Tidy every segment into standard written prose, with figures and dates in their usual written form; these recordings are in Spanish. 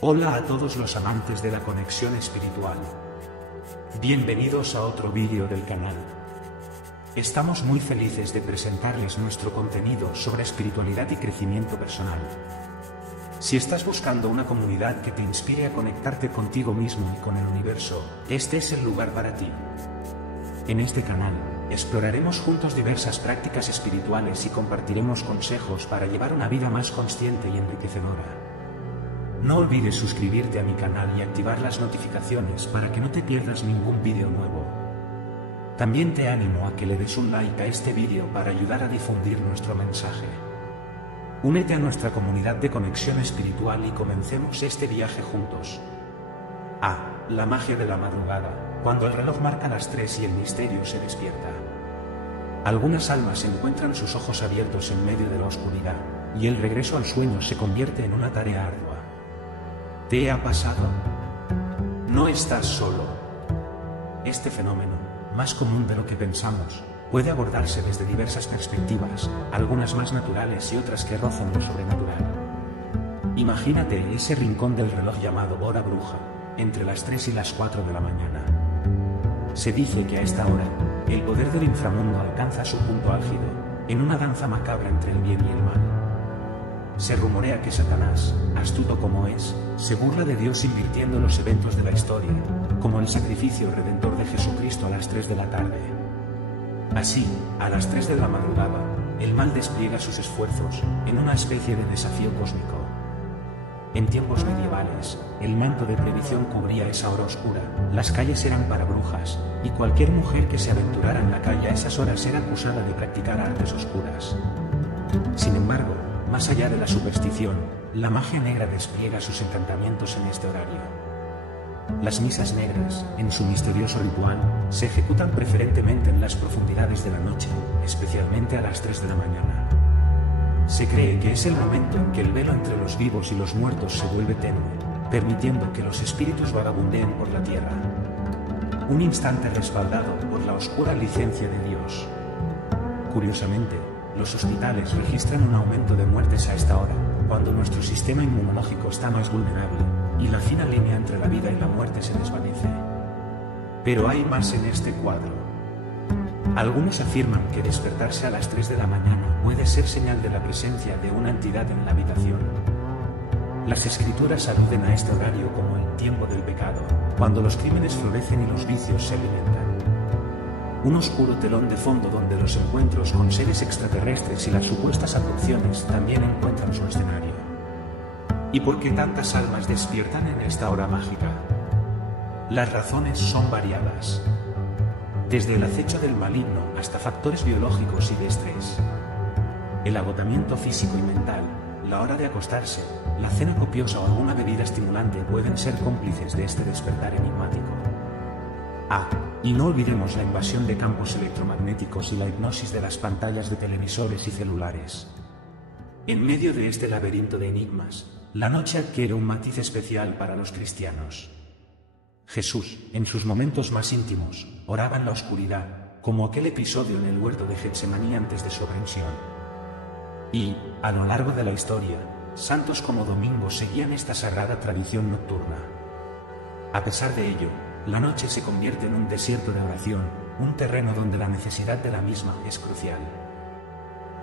Hola a todos los amantes de la conexión espiritual. Bienvenidos a otro vídeo del canal. Estamos muy felices de presentarles nuestro contenido sobre espiritualidad y crecimiento personal. Si estás buscando una comunidad que te inspire a conectarte contigo mismo y con el universo, este es el lugar para ti. En este canal, exploraremos juntos diversas prácticas espirituales y compartiremos consejos para llevar una vida más consciente y enriquecedora. No olvides suscribirte a mi canal y activar las notificaciones para que no te pierdas ningún vídeo nuevo. También te animo a que le des un like a este vídeo para ayudar a difundir nuestro mensaje. Únete a nuestra comunidad de conexión espiritual y comencemos este viaje juntos. La magia de la madrugada, cuando el reloj marca las 3 y el misterio se despierta. Algunas almas encuentran sus ojos abiertos en medio de la oscuridad, y el regreso al sueño se convierte en una tarea ardua. ¿Te ha pasado? No estás solo. Este fenómeno, más común de lo que pensamos, puede abordarse desde diversas perspectivas, algunas más naturales y otras que rozan lo sobrenatural. Imagínate ese rincón del reloj llamado hora bruja, entre las 3 y las 4 de la mañana. Se dice que a esta hora, el poder del inframundo alcanza su punto álgido, en una danza macabra entre el bien y el mal. Se rumorea que Satanás, astuto como es, se burla de Dios invirtiendo los eventos de la historia, como el sacrificio redentor de Jesucristo a las 3 de la tarde. Así, a las 3 de la madrugada, el mal despliega sus esfuerzos, en una especie de desafío cósmico. En tiempos medievales, el manto de previsión cubría esa hora oscura, las calles eran para brujas, y cualquier mujer que se aventurara en la calle a esas horas era acusada de practicar artes oscuras. Sin embargo, más allá de la superstición, la magia negra despliega sus encantamientos en este horario. Las misas negras, en su misterioso ritual, se ejecutan preferentemente en las profundidades de la noche, especialmente a las 3 de la mañana. Se cree que es el momento en que el velo entre los vivos y los muertos se vuelve tenue, permitiendo que los espíritus vagabundeen por la tierra. Un instante respaldado por la oscura licencia de Dios. Curiosamente, los hospitales registran un aumento de muertes a esta hora, cuando nuestro sistema inmunológico está más vulnerable, y la fina línea entre la vida y la muerte se desvanece. Pero hay más en este cuadro. Algunos afirman que despertarse a las 3 de la mañana puede ser señal de la presencia de una entidad en la habitación. Las escrituras aluden a este horario como el tiempo del pecado, cuando los crímenes florecen y los vicios se alimentan. Un oscuro telón de fondo donde los encuentros con seres extraterrestres y las supuestas abducciones también encuentran su escenario. ¿Y por qué tantas almas despiertan en esta hora mágica? Las razones son variadas. Desde el acecho del maligno hasta factores biológicos y de estrés. El agotamiento físico y mental, la hora de acostarse, la cena copiosa o alguna bebida estimulante pueden ser cómplices de este despertar enigmático. Y no olvidemos la invasión de campos electromagnéticos y la hipnosis de las pantallas de televisores y celulares. En medio de este laberinto de enigmas, la noche adquiere un matiz especial para los cristianos. Jesús, en sus momentos más íntimos, oraba en la oscuridad, como aquel episodio en el huerto de Getsemaní antes de su ascensión. Y, a lo largo de la historia, santos como Domingo seguían esta sagrada tradición nocturna. A pesar de ello, la noche se convierte en un desierto de oración, un terreno donde la necesidad de la misma es crucial.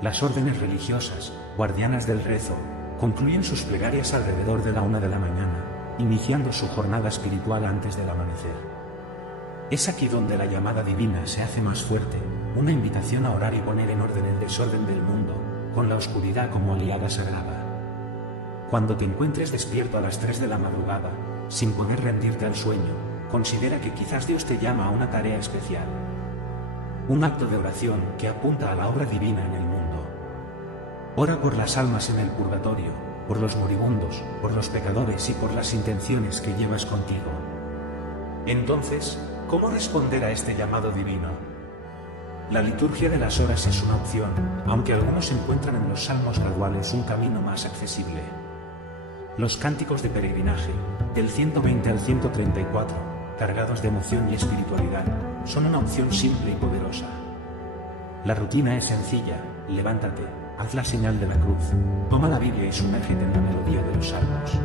Las órdenes religiosas, guardianas del rezo, concluyen sus plegarias alrededor de la 1 de la mañana, iniciando su jornada espiritual antes del amanecer. Es aquí donde la llamada divina se hace más fuerte, una invitación a orar y poner en orden el desorden del mundo, con la oscuridad como aliada sagrada. Cuando te encuentres despierto a las 3 de la madrugada, sin poder rendirte al sueño, considera que quizás Dios te llama a una tarea especial. Un acto de oración que apunta a la obra divina en el mundo. Ora por las almas en el purgatorio, por los moribundos, por los pecadores y por las intenciones que llevas contigo. Entonces, ¿cómo responder a este llamado divino? La liturgia de las horas es una opción, aunque algunos encuentran en los salmos graduales un camino más accesible. Los cánticos de peregrinaje, del 120 al 134, cargados de emoción y espiritualidad, son una opción simple y poderosa. La rutina es sencilla: levántate, haz la señal de la cruz, toma la Biblia y sumérgete en la melodía de los salmos.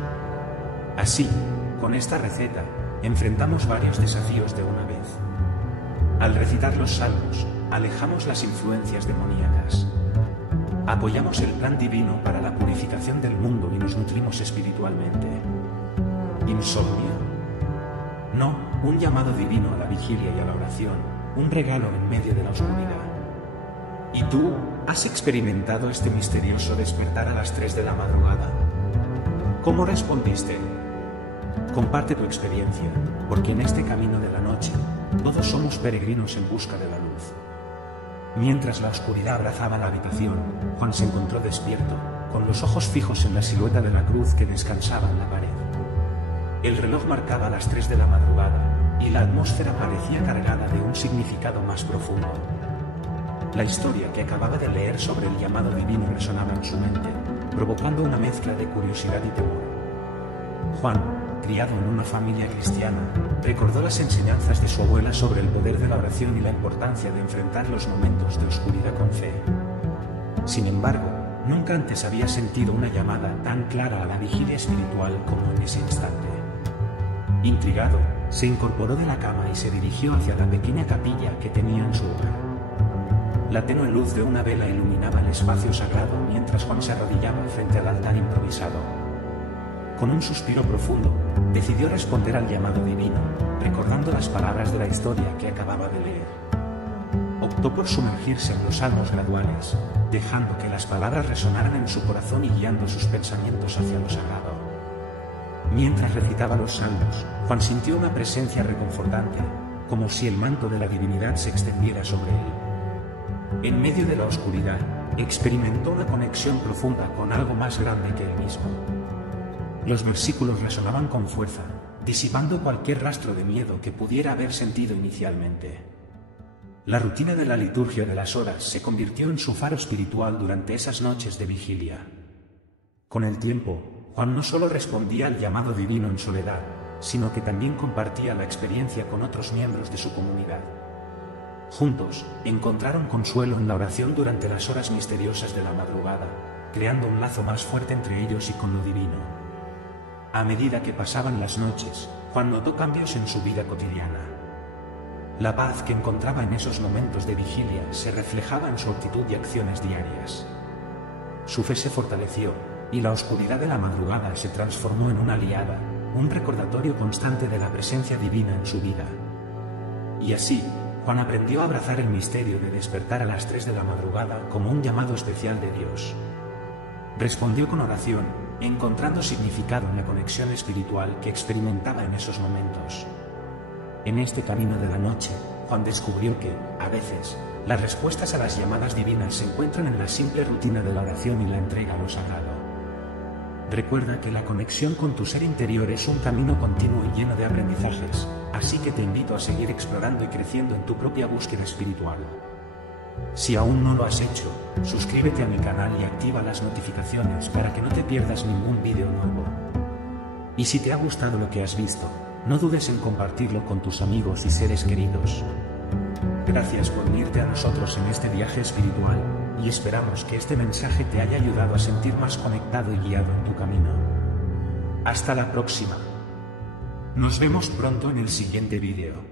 Así, con esta receta, enfrentamos varios desafíos de una vez. Al recitar los salmos, alejamos las influencias demoníacas. Apoyamos el plan divino para la purificación del mundo y nos nutrimos espiritualmente. ¿Insomnio? No, un llamado divino a la vigilia y a la oración, un regalo en medio de la oscuridad. ¿Y tú, has experimentado este misterioso despertar a las 3 de la madrugada? ¿Cómo respondiste? Comparte tu experiencia, porque en este camino de la noche, todos somos peregrinos en busca de la luz. Mientras la oscuridad abrazaba la habitación, Juan se encontró despierto, con los ojos fijos en la silueta de la cruz que descansaba en la pared. El reloj marcaba las 3 de la madrugada, y la atmósfera parecía cargada de un significado más profundo. La historia que acababa de leer sobre el llamado divino resonaba en su mente, provocando una mezcla de curiosidad y temor. Juan, criado en una familia cristiana, recordó las enseñanzas de su abuela sobre el poder de la oración y la importancia de enfrentar los momentos de oscuridad con fe. Sin embargo, nunca antes había sentido una llamada tan clara a la vigilia espiritual como en ese instante. Intrigado, se incorporó de la cama y se dirigió hacia la pequeña capilla que tenía en su hogar. La tenue luz de una vela iluminaba el espacio sagrado mientras Juan se arrodillaba frente al altar improvisado. Con un suspiro profundo, decidió responder al llamado divino, recordando las palabras de la historia que acababa de leer. Optó por sumergirse en los salmos graduales, dejando que las palabras resonaran en su corazón y guiando sus pensamientos hacia lo sagrado. Mientras recitaba los salmos, Juan sintió una presencia reconfortante, como si el manto de la divinidad se extendiera sobre él. En medio de la oscuridad, experimentó una conexión profunda con algo más grande que él mismo. Los versículos resonaban con fuerza, disipando cualquier rastro de miedo que pudiera haber sentido inicialmente. La rutina de la liturgia de las horas se convirtió en su faro espiritual durante esas noches de vigilia. Con el tiempo, Juan no solo respondía al llamado divino en soledad, sino que también compartía la experiencia con otros miembros de su comunidad. Juntos, encontraron consuelo en la oración durante las horas misteriosas de la madrugada, creando un lazo más fuerte entre ellos y con lo divino. A medida que pasaban las noches, Juan notó cambios en su vida cotidiana. La paz que encontraba en esos momentos de vigilia se reflejaba en su actitud y acciones diarias. Su fe se fortaleció, y la oscuridad de la madrugada se transformó en una aliada, un recordatorio constante de la presencia divina en su vida. Y así, Juan aprendió a abrazar el misterio de despertar a las 3 de la madrugada como un llamado especial de Dios. Respondió con oración, encontrando significado en la conexión espiritual que experimentaba en esos momentos. En este camino de la noche, Juan descubrió que, a veces, las respuestas a las llamadas divinas se encuentran en la simple rutina de la oración y la entrega a lo sagrado. Recuerda que la conexión con tu ser interior es un camino continuo y lleno de aprendizajes, así que te invito a seguir explorando y creciendo en tu propia búsqueda espiritual. Si aún no lo has hecho, suscríbete a mi canal y activa las notificaciones para que no te pierdas ningún vídeo nuevo. Y si te ha gustado lo que has visto, no dudes en compartirlo con tus amigos y seres queridos. Gracias por unirte a nosotros en este viaje espiritual, y esperamos que este mensaje te haya ayudado a sentir más conectado y guiado en tu camino. Hasta la próxima. Nos vemos pronto en el siguiente vídeo.